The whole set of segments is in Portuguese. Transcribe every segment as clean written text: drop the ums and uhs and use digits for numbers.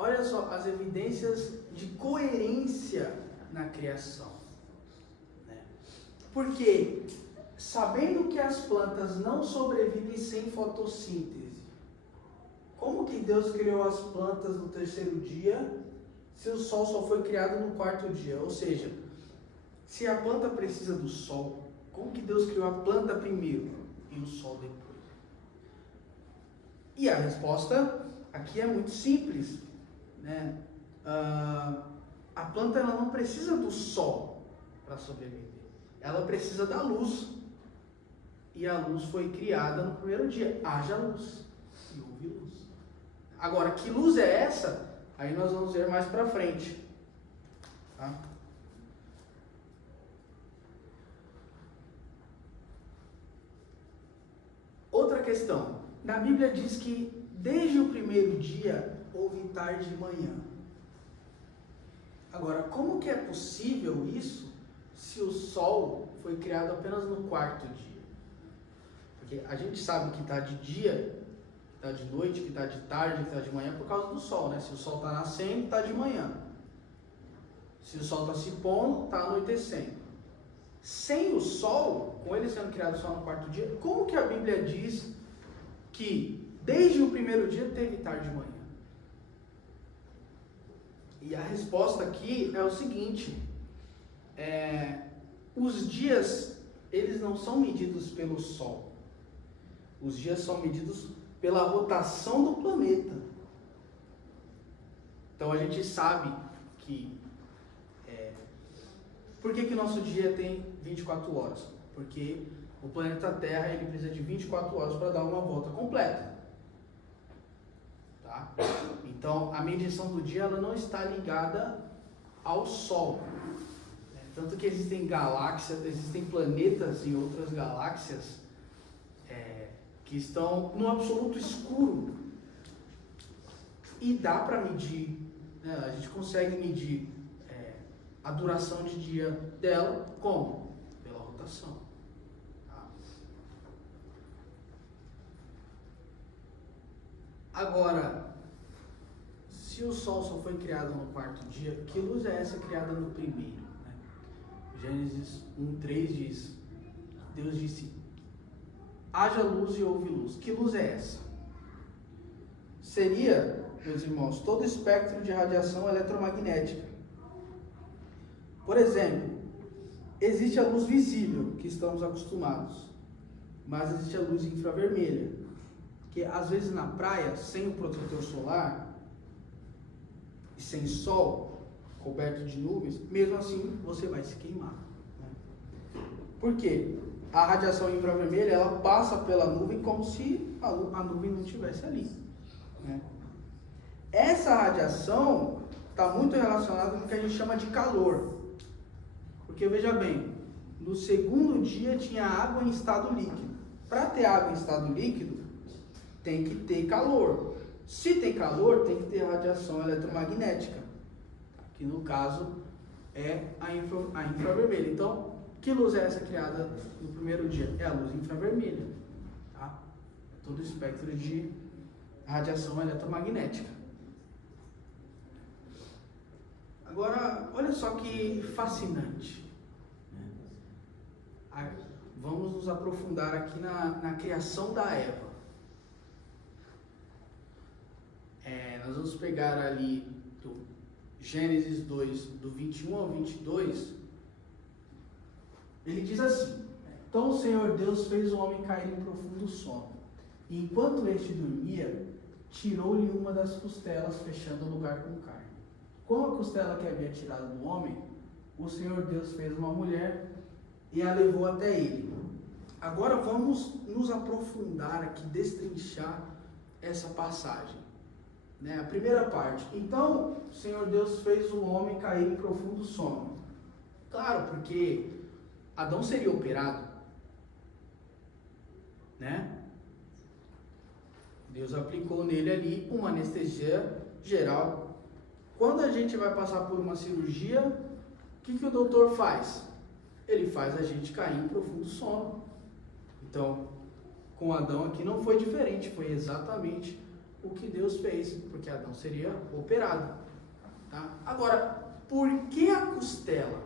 olha só as evidências de coerência na criação. Né? Porque, sabendo que as plantas não sobrevivem sem fotossíntese, como que Deus criou as plantas no terceiro dia, se o sol só foi criado no quarto dia? Ou seja, se a planta precisa do sol, como que Deus criou a planta primeiro e o sol depois? E a resposta aqui é muito simples, né? A planta ela não precisa do sol para sobreviver, ela precisa da luz. E a luz foi criada no primeiro dia. Haja luz e houve luz. Agora, que luz é essa? Aí nós vamos ver mais para frente. Tá? Outra questão. Na Bíblia diz que desde o primeiro dia houve tarde e manhã. Agora, como que é possível isso se o sol foi criado apenas no quarto dia? Porque a gente sabe que está de dia, que está de noite, que está de tarde, que está de manhã por causa do sol, né? Se o sol está nascendo, está de manhã. Se o sol está se pondo, está anoitecendo. Sem o sol, com ele sendo criado só no quarto dia, como que a Bíblia diz que desde o primeiro dia teve tarde e manhã? E a resposta aqui é o seguinte: os dias, eles não são medidos pelo sol. Os dias são medidos pela rotação do planeta. Então a gente sabe que por que o nosso dia tem 24 horas? Porque o planeta Terra ele precisa de 24 horas para dar uma volta completa. Tá? Então a medição do dia ela não está ligada ao Sol. Tanto que existem galáxias, existem planetas em outras galáxias que estão no absoluto escuro. E dá para medir, né? A gente consegue medir a duração de dia dela como? Pela rotação. Tá? Agora, se o Sol só foi criado no quarto dia, que luz é essa criada no primeiro? Né? Gênesis 1:3 diz, Deus disse, haja luz e houve luz. Que luz é essa? Seria, meus irmãos, todo espectro de radiação eletromagnética. Por exemplo, existe a luz visível, que estamos acostumados, mas existe a luz infravermelha, que às vezes na praia, sem o protetor solar, e sem sol, coberto de nuvens, mesmo assim você vai se queimar. Né? Por quê? A radiação infravermelha, ela passa pela nuvem como se a nuvem não estivesse ali. Né? Essa radiação está muito relacionada com o que a gente chama de calor. Porque veja bem, no segundo dia tinha água em estado líquido. Para ter água em estado líquido, tem que ter calor. Se tem calor, tem que ter radiação eletromagnética, que no caso é a infravermelha. Então, que luz é essa criada no primeiro dia? É a luz infravermelha. Tá? Todo o espectro de radiação eletromagnética. Agora, olha só que fascinante. Vamos nos aprofundar aqui na criação da Eva. Nós vamos pegar ali do Gênesis 2, do 21 ao 22. Ele diz assim: então o Senhor Deus fez o homem cair em profundo sono. E enquanto este dormia, tirou-lhe uma das costelas, fechando o lugar com carne. Com a costela que havia tirado do homem, o Senhor Deus fez uma mulher e a levou até ele. Agora vamos nos aprofundar aqui, destrinchar essa passagem. Né? A primeira parte. Então, o Senhor Deus fez o homem cair em profundo sono. Claro, porque Adão seria operado. Né? Deus aplicou nele ali uma anestesia geral. Quando a gente vai passar por uma cirurgia, o que o doutor faz? Ele faz a gente cair em profundo sono. Então, com Adão aqui não foi diferente, foi exatamente o que Deus fez, porque Adão seria operado. Tá? Agora, por que a costela?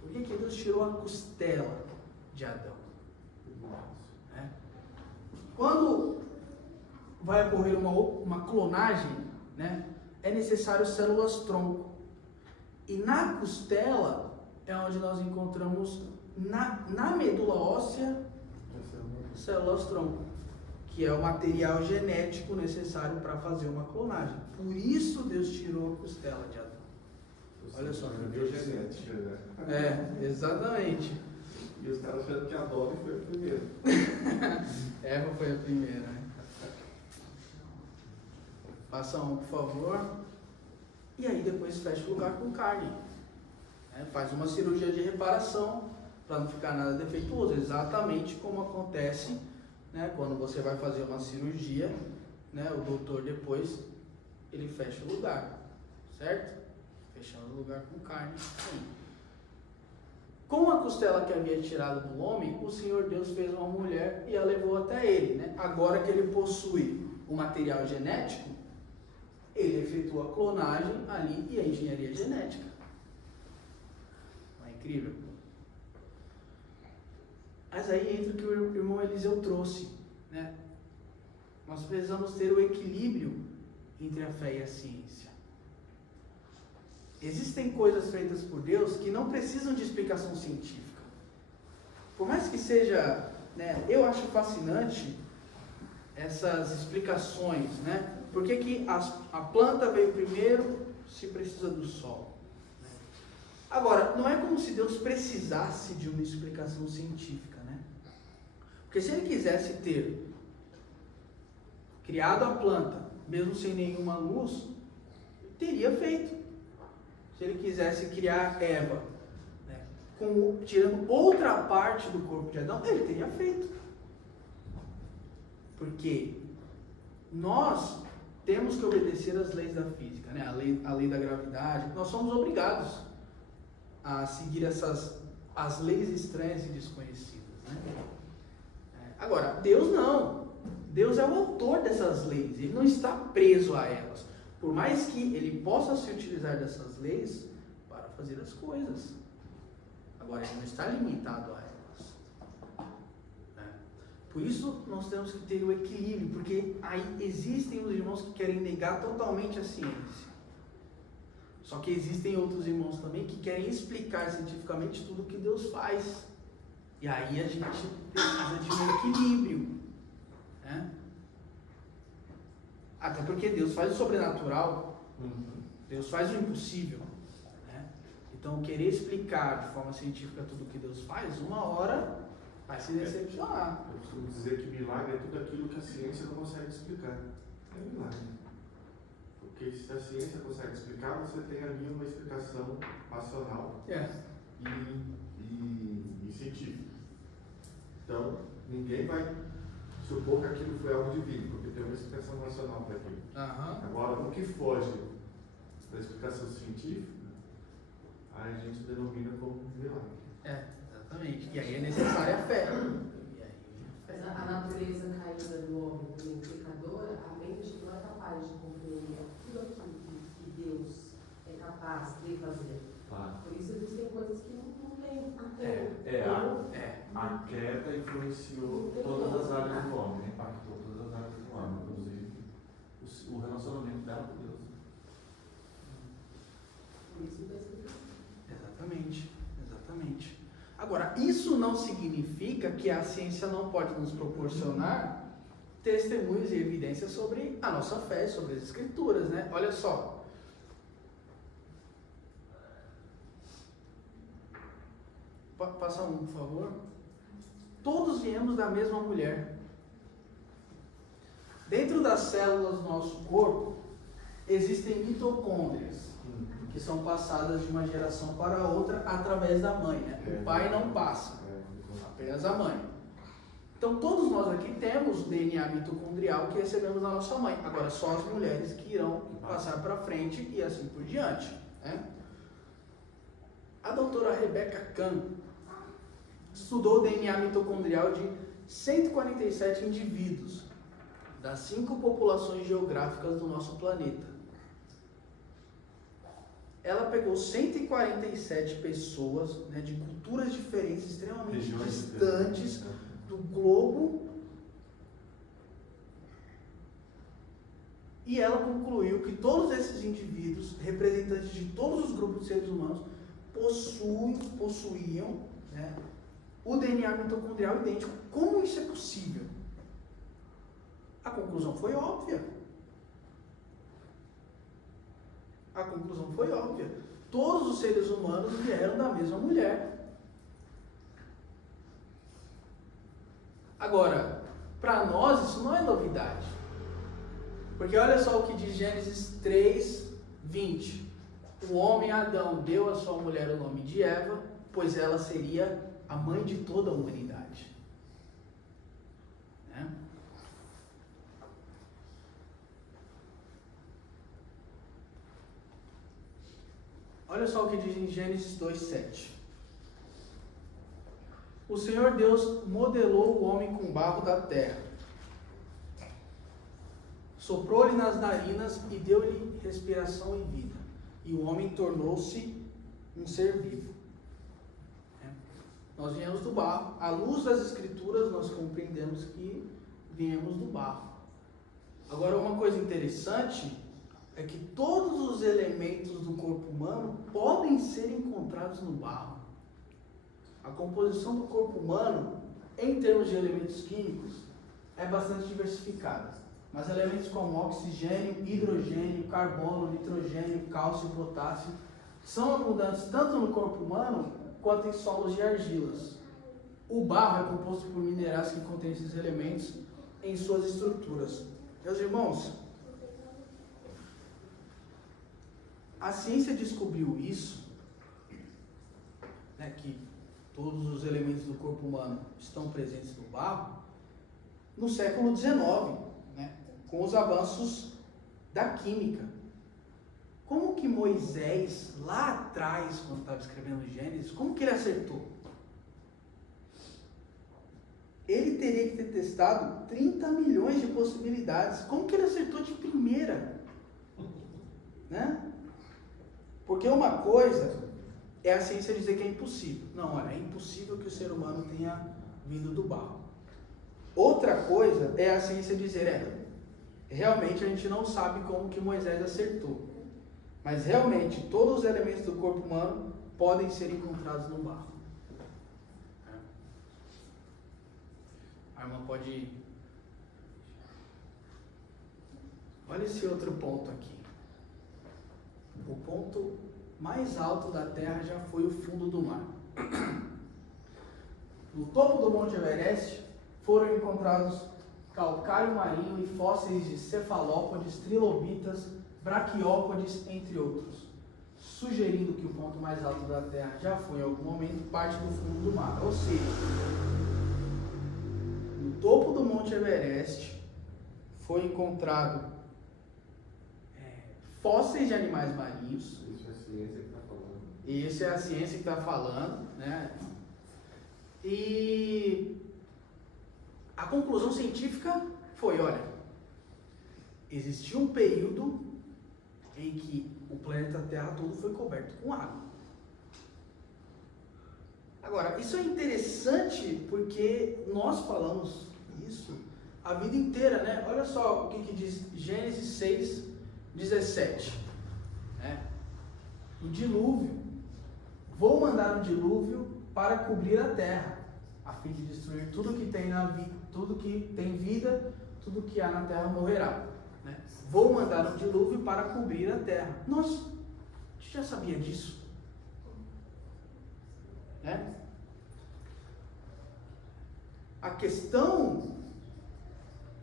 Por que Deus tirou a costela de Adão? Quando vai ocorrer uma clonagem, né, é necessário células-tronco. E na costela é onde nós encontramos, na medula óssea, células-tronco, que é o material genético necessário para fazer uma clonagem. Por isso Deus tirou a costela de Adão. Olha só. Biogenética, né? Exatamente. E os caras achando que Adão foi a primeira. Eva foi a primeira, né? Passa um, por favor. E aí depois fecha o lugar com carne. Faz uma cirurgia de reparação para não ficar nada defeituoso. Exatamente como acontece, né, quando você vai fazer uma cirurgia, né, o doutor depois ele fecha o lugar, certo? Fechando o lugar com carne. Sim. Com a costela que havia tirado do homem, o Senhor Deus fez uma mulher e a levou até ele, né? Agora que ele possui o material genético, ele efetua a clonagem ali e a engenharia genética. Não é incrível? Mas aí entra o que o irmão Eliseu trouxe, né? Nós precisamos ter o equilíbrio entre a fé e a ciência. Existem coisas feitas por Deus que não precisam de explicação científica. Por mais que seja, né, eu acho fascinante essas explicações, né? Por que a planta veio primeiro se precisa do sol? Agora, não é como se Deus precisasse de uma explicação científica, né? Porque se ele quisesse ter criado a planta, mesmo sem nenhuma luz, teria feito. Se ele quisesse criar Eva, né, tirando outra parte do corpo de Adão, ele teria feito. Porque nós temos que obedecer às leis da física, né? a lei da gravidade. Nós somos obrigados a seguir as leis estranhas e desconhecidas, né? Agora, Deus não. Deus é o autor dessas leis. Ele não está preso a elas. Por mais que ele possa se utilizar dessas leis para fazer as coisas. Agora, ele não está limitado a elas. Por isso, nós temos que ter o equilíbrio, porque aí existem os irmãos que querem negar totalmente a ciência. Só que existem outros irmãos também que querem explicar cientificamente tudo o que Deus faz. E aí a gente precisa de um equilíbrio, né? Até porque Deus faz o sobrenatural, Deus faz o impossível, né? Então, querer explicar de forma científica tudo o que Deus faz, uma hora vai se decepcionar. Eu costumo dizer que milagre é tudo aquilo que a ciência não consegue explicar. É milagre. Porque se a ciência consegue explicar, você tem ali uma explicação racional e científica. Então, ninguém vai supor que aquilo foi algo divino, porque tem uma explicação racional para aquilo. Agora, o que foge da explicação científica, aí a gente denomina como milagre. Exatamente. E aí é necessária a fé. Mas a natureza caída do homem, do pecador, a mente não é capaz de compreender tudo aquilo que Deus é capaz de fazer. Claro. Por isso existem coisas que não tem. A queda influenciou todas as áreas do homem, impactou todas as áreas do homem, inclusive o relacionamento dela com Deus. Exatamente. Agora, isso não significa que a ciência não pode nos proporcionar testemunhos e evidências sobre a nossa fé, sobre as escrituras, né? Olha só. Passa um, por favor. Todos viemos da mesma mulher. Dentro das células do nosso corpo, existem mitocôndrias, que são passadas de uma geração para outra através da mãe, né? O pai não passa, apenas a mãe. Então todos nós aqui temos o DNA mitocondrial que recebemos da nossa mãe. Agora só as mulheres que irão passar para frente e assim por diante, né? A doutora Rebecca Kahn estudou o DNA mitocondrial de 147 indivíduos das 5 populações geográficas do nosso planeta. Ela pegou 147 pessoas, né, de culturas diferentes, extremamente distantes do globo, e ela concluiu que todos esses indivíduos, representantes de todos os grupos de seres humanos, possuíam, né, o DNA mitocondrial idêntico. Como isso é possível? A conclusão foi óbvia. A conclusão foi óbvia. Todos os seres humanos vieram da mesma mulher. Agora, para nós isso não é novidade. Porque olha só o que diz Gênesis 3:20. O homem Adão deu à sua mulher o nome de Eva, pois ela seria a mãe de toda a humanidade. Né? Olha só o que diz em Gênesis 2:7. O Senhor Deus modelou o homem com barro da terra, soprou-lhe nas narinas e deu-lhe respiração e vida. E o homem tornou-se um ser vivo. Nós viemos do barro. À luz das Escrituras, nós compreendemos que viemos do barro. Agora, uma coisa interessante é que todos os elementos do corpo humano podem ser encontrados no barro. A composição do corpo humano, em termos de elementos químicos, é bastante diversificada. Mas elementos como oxigênio, hidrogênio, carbono, nitrogênio, cálcio e potássio são abundantes tanto no corpo humano quanto em solos de argilas. O barro é composto por minerais que contêm esses elementos em suas estruturas. Meus irmãos, a ciência descobriu isso, né, que todos os elementos do corpo humano estão presentes no barro, no século XIX, né, com os avanços da química. Como que Moisés, lá atrás, quando estava escrevendo Gênesis, como que ele acertou? Ele teria que ter testado 30 milhões de possibilidades. Como que ele acertou de primeira? Né? Porque uma coisa é a ciência dizer que é impossível. Não, olha, é impossível que o ser humano tenha vindo do barro. Outra coisa é a ciência dizer, realmente a gente não sabe como que Moisés acertou. Mas realmente todos os elementos do corpo humano podem ser encontrados no barro. A irmã pode... Olha esse outro ponto aqui. O ponto mais alto da Terra já foi o fundo do mar. No topo do Monte Everest foram encontrados calcário marinho e fósseis de cefalópodes, trilobitas, braquiópodes, entre outros, sugerindo que o ponto mais alto da Terra já foi em algum momento parte do fundo do mar. Ou seja, no topo do Monte Everest foi encontrado fósseis de animais marinhos. Isso é a ciência que está falando. Isso é a ciência que está falando, né? E a conclusão científica foi, olha, existiu um período em que o planeta Terra todo foi coberto com água. Agora, isso é interessante porque nós falamos isso a vida inteira, né? Olha só o que diz Gênesis 6:17. Né? O dilúvio. Vou mandar um dilúvio para cobrir a terra, a fim de destruir tudo que tem tudo que tem vida, tudo que há na terra morrerá. Né? Vou mandar um dilúvio para cobrir a terra. Nossa, a gente já sabia disso. Né? A questão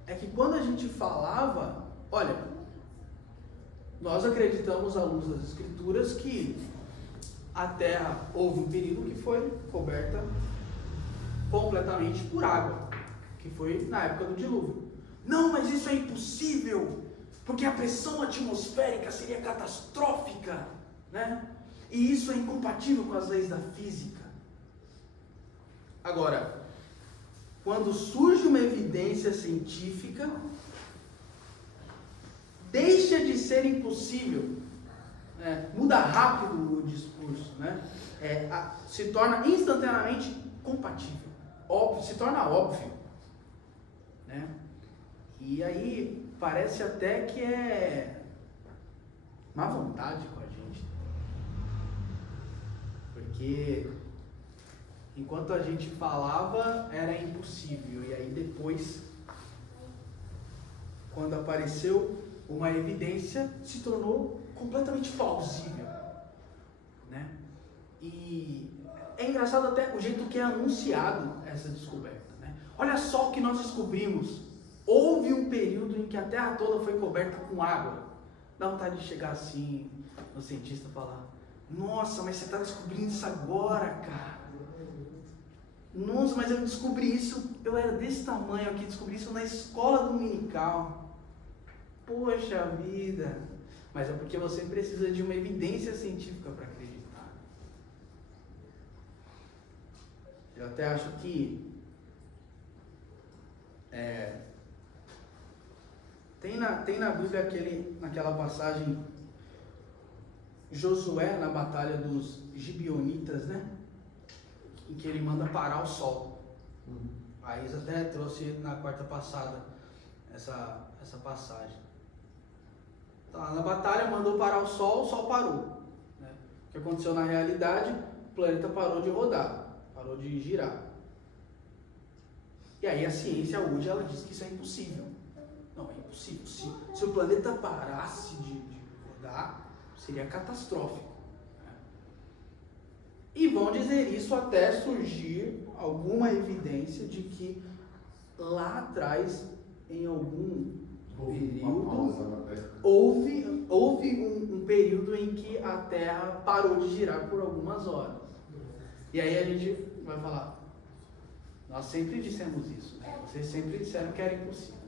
é que quando a gente falava, olha, nós acreditamos à luz das Escrituras que a terra houve um período que foi coberta completamente por água, que foi na época do dilúvio. Não, mas isso é impossível, porque a pressão atmosférica seria catastrófica, né? E isso é incompatível com as leis da física. Agora, quando surge uma evidência científica, deixa de ser impossível, muda rápido o discurso, né? Se torna instantaneamente compatível, óbvio, se torna óbvio, né? E aí parece até que é má vontade com a gente, porque enquanto a gente falava era impossível, e aí depois, quando apareceu uma evidência, se tornou completamente plausível, né? E é engraçado até o jeito que é anunciado essa descoberta, né? Olha só o que nós descobrimos. Houve um período em que a Terra toda foi coberta com água. Dá vontade de chegar assim no cientista e falar: nossa, mas você está descobrindo isso agora, cara. Nossa, mas eu descobri isso, eu era desse tamanho aqui, descobri isso na escola dominical. Poxa vida. Mas é porque você precisa de uma evidência científica para acreditar. Eu até acho que tem na Bíblia naquela passagem, Josué na batalha dos Gibeonitas, né? Em que ele manda parar o sol. A Isa até trouxe na quarta passada essa passagem. Então, na batalha mandou parar o sol parou, né? O que aconteceu na realidade? O planeta parou de rodar, parou de girar. E aí a ciência hoje ela diz que isso é impossível. Não, é impossível. Se o planeta parasse de rodar, seria catastrófico. E vão dizer isso até surgir alguma evidência de que lá atrás, em algum período, houve um período em que a Terra parou de girar por algumas horas. E aí a gente vai falar: nós sempre dissemos isso, né? Vocês sempre disseram que era impossível.